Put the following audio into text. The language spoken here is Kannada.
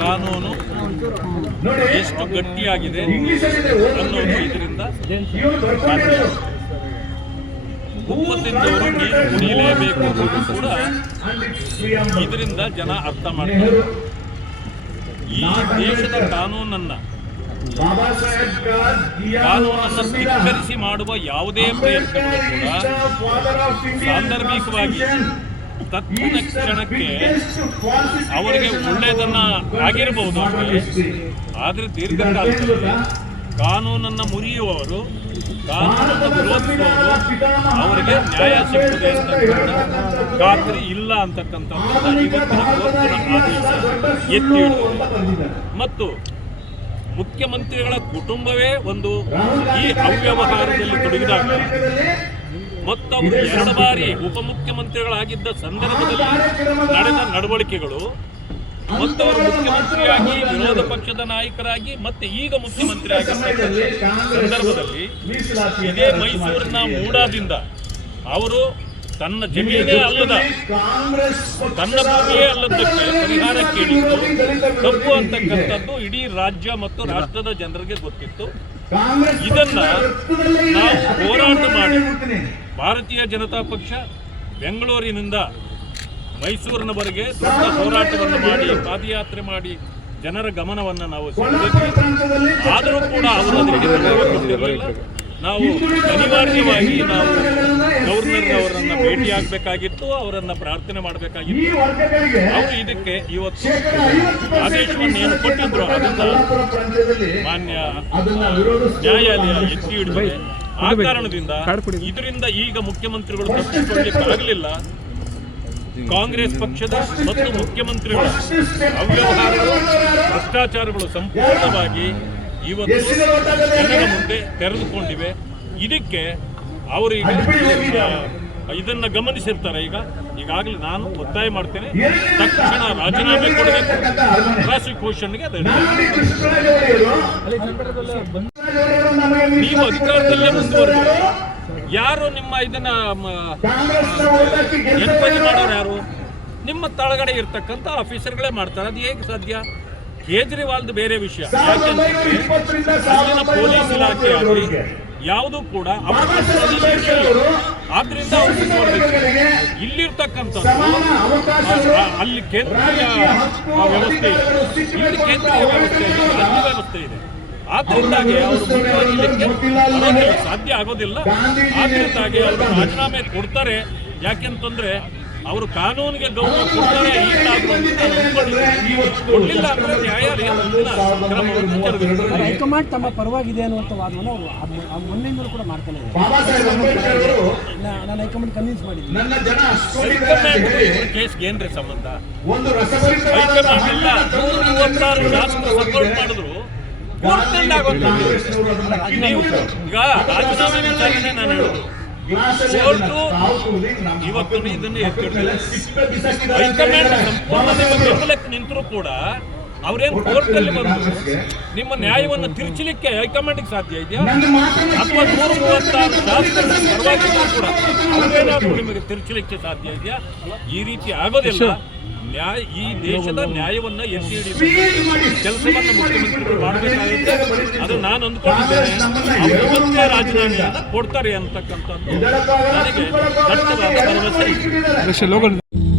ಕಾನೂನು ಎಷ್ಟು ಗಟ್ಟಿಯಾಗಿದೆ ಅನ್ನೋದು ಇದರಿಂದ ಉಪ್ಪು ತಿಂದವರು ನೀರು ಕುಡಿಯಲೇಬೇಕು ಅನ್ನೋದು ಕೂಡ ಇದರಿಂದ ಜನ ಅರ್ಥ ಮಾಡ್ತಾರೆ. ಈ ದೇಶದ ಕಾನೂನನ್ನು ಧಿಕ್ಕರಿಸಿ ಮಾಡುವ ಯಾವುದೇ ಪ್ರಯತ್ನಗಳು ಕೂಡ ಸಾಂದರ್ಭಿಕವಾಗಿ ತಕ್ಷಣ ಕ್ಷಣಕ್ಕೆ ಅವರಿಗೆ ಒಳ್ಳೆಯದನ್ನ ಆಗಿರಬಹುದು, ಆದರೆ ದೀರ್ಘಕಾಲದಲ್ಲಿ ಕಾನೂನನ್ನು ಮುರಿಯುವವರು, ಕಾನೂನನ್ನು ವಿರೋಧಿಸುವವರು ಅವರಿಗೆ ನ್ಯಾಯ ಸಿಗ್ತದೆ ಅಂತಕ್ಕಂಥ ಖಾತ್ರಿ ಇಲ್ಲ ಅಂತಕ್ಕಂಥದ್ದು ಇವತ್ತಿನ ಕೋರ್ಟಿನ ಆದೇಶ ಎತ್ತಿ ಹಿಡಿದಿದೆ. ಮತ್ತು ಮುಖ್ಯಮಂತ್ರಿಗಳ ಕುಟುಂಬವೇ ಒಂದು ಈ ಅವ್ಯವಹಾರದಲ್ಲಿ ತೊಡಗಿದಾಗ ಮತ್ತು ಅವರು 2 ಬಾರಿ ಉಪಮುಖ್ಯಮಂತ್ರಿಗಳಾಗಿದ್ದ ಸಂದರ್ಭದಲ್ಲಿ ನಡೆದ ನಡವಳಿಕೆಗಳು ಮತ್ತು ಅವರು ಮುಖ್ಯಮಂತ್ರಿಯಾಗಿ ವಿರೋಧ ಪಕ್ಷದ ನಾಯಕರಾಗಿ ಮತ್ತೆ ಈಗ ಮುಖ್ಯಮಂತ್ರಿ ಆಗಿದ್ದ ಸಂದರ್ಭದಲ್ಲಿ ಇದೇ ಮೈಸೂರಿನ ಮೂಡಾದಿಂದ ಅವರು ತನ್ನ ಜಮೀನೇ ಅಲ್ಲದ ತನ್ನ ಭೂಮಿಯೇ ಅಲ್ಲದಕ್ಕೆ ಪರಿಹಾರ ಕೇಳಿದ್ದು ತಪ್ಪು ಅಂತಕ್ಕಂಥದ್ದು ಇಡೀ ರಾಜ್ಯ ಮತ್ತು ರಾಷ್ಟ್ರದ ಜನರಿಗೆ ಗೊತ್ತಿತ್ತು. ಇದನ್ನ ನಾವು ಹೋರಾಟ ಮಾಡಿ ಭಾರತೀಯ ಜನತಾ ಪಕ್ಷ ಬೆಂಗಳೂರಿನಿಂದ ಮೈಸೂರಿನವರೆಗೆ ದೊಡ್ಡ ಹೋರಾಟವನ್ನು ಮಾಡಿ ಪಾದಯಾತ್ರೆ ಮಾಡಿ ಜನರ ಗಮನವನ್ನು ನಾವು ಸೆಳೆದಿದ್ವಿ. ಆದರೂ ಕೂಡ ಅವರು ಅದಕ್ಕೆ ಕೊಟ್ಟಿರಲಿಲ್ಲ. ನಾವು ಅನಿವಾರ್ಯವಾಗಿ ನಾವು ಗವರ್ನರ್ ಅವರನ್ನು ಭೇಟಿಯಾಗಬೇಕಾಗಿತ್ತು, ಅವರನ್ನು ಪ್ರಾರ್ಥನೆ ಮಾಡಬೇಕಾಗಿತ್ತು. ಅವರು ಇದಕ್ಕೆ ಇವತ್ತು ಆದೇಶವನ್ನು ಏನು ಕೊಟ್ಟಿದ್ರು ಅದನ್ನು ಮಾನ್ಯ ನ್ಯಾಯಾಲಯ ಎತ್ತಿ ಹಿಡಿದಿದೆ. ಆ ಕಾರಣದಿಂದ ಇದರಿಂದ ಈಗ ಮುಖ್ಯಮಂತ್ರಿಗಳು ತಪ್ಪಿಸಿಕೊಳ್ಳಲಿಕ್ಕಾಗಲಿಲ್ಲ. ಕಾಂಗ್ರೆಸ್ ಪಕ್ಷದ ಮತ್ತು ಮುಖ್ಯಮಂತ್ರಿಗಳ ಅವ್ಯವಹಾರಗಳು, ಭ್ರಷ್ಟಾಚಾರಗಳು ಸಂಪೂರ್ಣವಾಗಿ ಇವತ್ತು ಜನರ ಮುಂದೆ ತೆರೆದುಕೊಂಡಿವೆ. ಇದಕ್ಕೆ ಅವರು ಈಗ ಇದನ್ನು ಗಮನಿಸಿರ್ತಾರೆ. ಈಗಾಗಲೇ ನಾನು ಒತ್ತಾಯ ಮಾಡ್ತೇನೆ, ತಕ್ಷಣ ರಾಜೀನಾಮೆ ಕೊಡಬೇಕು, ಪ್ರಾಸಿಕ್ಯೂಷನ್ಗೆ ನೀವು ಅಧಿಕಾರದಲ್ಲೇ ಮುಂದುವರೆದು ಯಾರು ನಿಮ್ಮ ಇದನ್ನ ಎನ್ಕ್ವೈರಿ ಮಾಡೋರು ಯಾರು? ನಿಮ್ಮ ತಳಗಡೆ ಇರ್ತಕ್ಕಂಥ ಆಫೀಸರ್ಗಳೇ ಮಾಡ್ತಾರೆ. ಅದು ಹೇಗೆ ಸಾಧ್ಯ? ಕೇಜ್ರಿವಾಲ್ದು ಬೇರೆ ವಿಷಯ. ಯಾಕೆಂದ್ರೆ ಅಲ್ಲಿನ ಪೊಲೀಸ್ ಇಲಾಖೆ ಆಗಲಿ ಯಾವುದೂ ಕೂಡ ಆದ್ರಿಂದ ಇಲ್ಲಿರ್ತಕ್ಕಂಥದ್ದು ಅಲ್ಲಿ ಕೇಂದ್ರೀಯ ವ್ಯವಸ್ಥೆ ಇದೆ, ಇಲ್ಲಿ ಕೇಂದ್ರೀಯ ವ್ಯವಸ್ಥೆ ಇದೆ, ರಾಜ್ಯ ವ್ಯವಸ್ಥೆ ಇದೆ. ಆದ್ದರಿಂದಾಗಿ ಅವರು ಮುಂದುವರಿಯಲಿಕ್ಕೆ ಸಾಧ್ಯ ಆಗೋದಿಲ್ಲ. ಆದ್ದರಿಂದಾಗಿ ಅವರು ರಾಜೀನಾಮೆ ಕೊಡ್ತಾರೆ. ಯಾಕೆಂತಂದ್ರೆ ಅವರು ಕಾನೂನಿಗೆ ಗೌರವ ಕೊಡ್ತಾರೆ. ಕೊಡಲಿಲ್ಲ ಅಂದ್ರೆ ನ್ಯಾಯಾಲಯ ಕ್ರಮವನ್ನು ಜರುಗಿಸುತ್ತದೆ. ಹೈಕಮಾಂಡ್ ತಮ್ಮ ಪರವಾಗಿದೆ ಅನ್ನುವಂಥ ವಾದವನ್ನು ಅವರು ಮೊನ್ನೆಯಿಂದಲೂ ಕೂಡ ಮಾಡ್ತಾನೆ ಇದ್ದಾರೆ. ನಾನು ಹೈಕಮಾಂಡ್ ಕನ್ವಿನ್ಸ್ ಮಾಡಿದ್ದೀನಿ. ಕೇಸ್ಗೆ ಏನ್ರಿ ಸಂಬಂಧ? ಹೈಕಮಾಂಡ್ ಇಲ್ಲ, 136 ಶಾಸಕರು ಸಪೋರ್ಟ್ ಮಾಡಿದ್ರು. ನೀವು ಈಗ ರಾಜೀನಾಮೆ ವಿಚಾರಣೆ ನಾನು ಹೇಳೋದು, ಕೋರ್ಟು ಇವತ್ತು ಇದನ್ನು ಎತ್ತಿಡಿದೆ. ಹೈಕಮಾಂಡ್ ಸಂಪೂರ್ಣ ನಿಮ್ಮ ಬೆಂಬಲಕ್ಕೆ ನಿಂತರೂ ಕೂಡ ಅವರೇನು ಕೋರ್ಟಲ್ಲಿ ಬಂದು ನಿಮ್ಮ ನ್ಯಾಯವನ್ನು ತಿರುಚಲಿಕ್ಕೆ ಹೈಕಮಾಂಡ್ಗೆ ಸಾಧ್ಯ ಇದೆಯಾ? ಅಥವಾ 136 ಶಾಸಕರ ಪರವಾಗಿದ್ದರೂ ಕೂಡ ಅವರೇನಾದರೂ ನಿಮಗೆ ತಿರುಚಲಿಕ್ಕೆ ಸಾಧ್ಯ ಇದೆಯಾ? ಈ ರೀತಿ ಆಗೋದಿಲ್ಲ. ಈ ದೇಶದ ನ್ಯಾಯವನ್ನ ಎತ್ತಿ ಹಿಡಿಯುವ ಕೆಲಸವನ್ನು ಮುಖ್ಯಮಂತ್ರಿಗಳು ಮಾಡಬೇಕಾಗುತ್ತೆ. ಅದು ನಾನು ಅಂದ್ಕೊಂಡಿದ್ದೇನೆ. ಅವರು ಇವತ್ತೇ ರಾಜೀನಾಮೆಯನ್ನು ಕೊಡ್ತಾರೆ ಅಂತಕ್ಕಂಥದ್ದು ನನಗೆ ದಟ್ಟವಾದ ಭರವಸೆ ಇದೆ.